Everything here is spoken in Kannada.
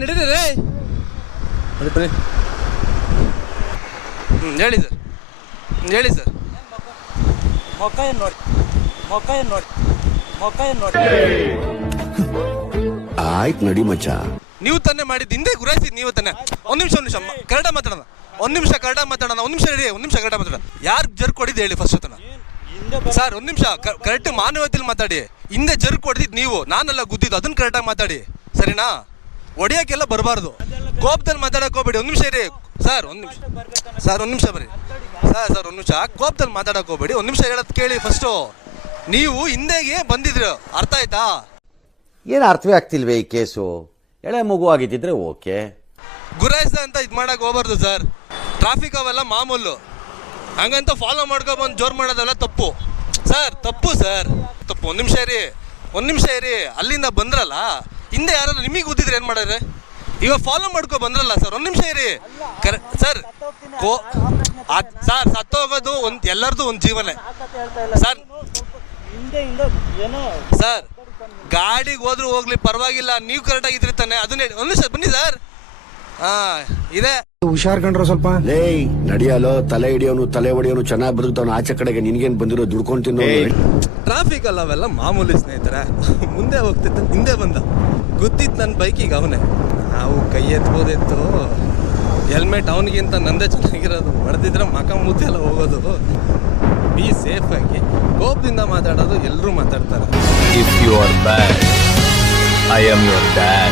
ನಡೀರಿ ರೇ ಬನ್ನಿ. ಹೇಳಿ ಸರ್, ಹೇಳಿ ಸರ್. ಮೊಕ್ಕ ಏನು ನೋಡಿ, ಮೊಕ್ಕ ಏನು ನೋಡಿ, ಮೊಕ್ಕ ಏನು ನೋಡಿ. ಆಯ್ತು ನಡಿ ಮಚ್ಚ. ನೀವು ತಾನೇ ಮಾಡಿದ್ದು, ಹಿಂದೆ ಗುರಾಯಿಸಿದ್ ನೀವು ತಾನೇ. ಒಂದು ನಿಮಿಷ ಕರೆಕ್ಟಾಗಿ ಮಾತಾಡೋಣ. ಒಂದು ನಿಮಿಷ ಕರೆಕ್ಟಾಗಿ ಮಾತಾಡೋಣ. ಒಂದು ನಿಮಿಷ ಹೇಳಿ, ಒಂದು ನಿಮಿಷ ಕರೆಕ್ಟಾಗಿ ಮಾತಾಡೋಣ. ಯಾರು ಜರ್ಕ್ ಹೊಡಿದ್ದು ಹೇಳಿ ಫಸ್ಟ್ ತನ ಸರ್. ಒಂದು ನಿಮಿಷ ಕರೆಕ್ಟ್ ಮಾನವತೆಯಲ್ಲಿ ಮಾತಾಡಿ. ಹಿಂದೆ ಜರ್ಕ್ ಹೊಡೆದಿದ್ದು ನೀವು, ನಾನೆಲ್ಲ ಗುದ್ದಿದ್ದು, ಅದನ್ನ ಕರೆಕ್ಟಾಗಿ ಮಾತಾಡಿ ಸರಿನಾ? ಹೊಡಿಯೋಕ್ಕೆಲ್ಲ ಬರಬಾರ್ದು, ಕೋಪದಲ್ಲಿ ಮಾತಾಡಕ್ಕೆ ಹೋಗ್ಬೇಡಿ. ಒಂದು ನಿಮಿಷ ಇರಿ ಸರ್, ಒಂದು ನಿಮಿಷ ಸರ್, ಒಂದು ನಿಮಿಷ ಬರ್ರಿ ಸರ್, ಒಂದು ನಿಮಿಷ ಕೋಪದಲ್ಲಿ ಮಾತಾಡಕ್ಕೆ ಹೋಗ್ಬೇಡಿ. ಒಂದು ನಿಮಿಷ ಹೇಳೋದು ಕೇಳಿ ಫಸ್ಟು. ನೀವು ಹಿಂದೆಗೆ ಬಂದಿದ್ರು, ಅರ್ಥ ಆಯ್ತಾ? ಏನು ಅರ್ಥವೇ ಆಗ್ತಿಲ್ವೇ ಈ ಕೇಸು? ಎಳೆ ಮಗು ಆಗಿದ್ದಿದ್ರೆ ಓಕೆ, ಗುರಾಯಿಸ್ದ ಅಂತ ಇದು ಮಾಡಕ್ಕೆ ಹೋಗ್ಬಾರ್ದು ಸರ್. ಟ್ರಾಫಿಕ್ ಅವೆಲ್ಲ ಮಾಮೂಲು, ಹಂಗಂತ ಫಾಲೋ ಮಾಡ್ಕೊಬಂದು ಜೋರು ಮಾಡೋದೆಲ್ಲ ತಪ್ಪು ಸರ್, ತಪ್ಪು ಸರ್, ತಪ್ಪು. ಒಂದು ನಿಮಿಷ ಇರಿ, ಒಂದು ನಿಮಿಷ ಇರಿ. ಅಲ್ಲಿಂದ ಬಂದ್ರಲ್ಲ, ಹಿಂದೆ ಯಾರಾದ್ರೂ ನಿಮಗೆ ಗೊತ್ತಿದ್ರೆ ಏನು ಮಾಡಿದ್ರೆ? ಇವಾಗ ಫಾಲೋ ಮಾಡ್ಕೊ ಬಂದ್ರಲ್ಲ ಸರ್, ಒಂದು ನಿಮಿಷ ಇರಿ. Correct sir. ಸರ್ ಸತ್ತೋಗೋದು ಒಂದು ಎಲ್ಲರದು ಒಂದು ಜೀವನೇ ಸರ್. ಸರ್ ಗಾಡಿಗೆ ಹೋದ್ರೂ ಹೋಗ್ಲಿ ಪರವಾಗಿಲ್ಲ, ನೀವು ಕರೆಕ್ಟ್ ಆಗಿದ್ರಿ ತಾನೆ. ಅದನ್ನೇ ಒಂದು ನಿಮಿಷ ಬನ್ನಿ ಸರ್. ಇದೆ ಹುಷಾರ್ ಕಂಡ್ರು ಸ್ವಲ್ಪ. ಲೇ ನಡಿಯಲು ತಲೆ ಹಿಡಿಯೋನು ತಲೆ ಹೊಡಿಯೋನು ಚೆನ್ನಾಗಿ ಬದುಕ್ತಾವನು. ಆಚೆ ಕಡೆಗೆ ನಿನ್ಗೇನ್ ಬಂದಿರೋ ದುಡ್ಕೊಂಡು ತಿನ್ನೋ. ಟ್ರಾಫಿಕ್ ಅಲ್ಲ ಅವೆಲ್ಲ ಮಾಮೂಲಿ ಸ್ನೇಹಿತರೆ. ಮುಂದೆ ಹೋಗ್ತಿತ್ತು, ಹಿಂದೆ ಬಂದ ಗೊತ್ತಿತ್ತು ನನ್ನ ಬೈಕಿಗೆ ಅವನೇ. ನಾವು ಕೈ ಎತ್ಬೋದಿತ್ತು, ಹೆಲ್ಮೆಟ್ ಅವನಿಗಿಂತ ನಂದೇ ಚೆನ್ನಾಗಿರೋದು. ಹೊಡೆದಿದ್ರೆ ಮಕ ಮುದ್ದೆ ಎಲ್ಲ ಹೋಗೋದು. ಬಿ ಸೇಫ್ ಆಗಿ, ಕೋಪದಿಂದ ಮಾತಾಡೋದು ಎಲ್ಲರೂ ಮಾತಾಡ್ತಾರೆ. If you are bad, I am your dad.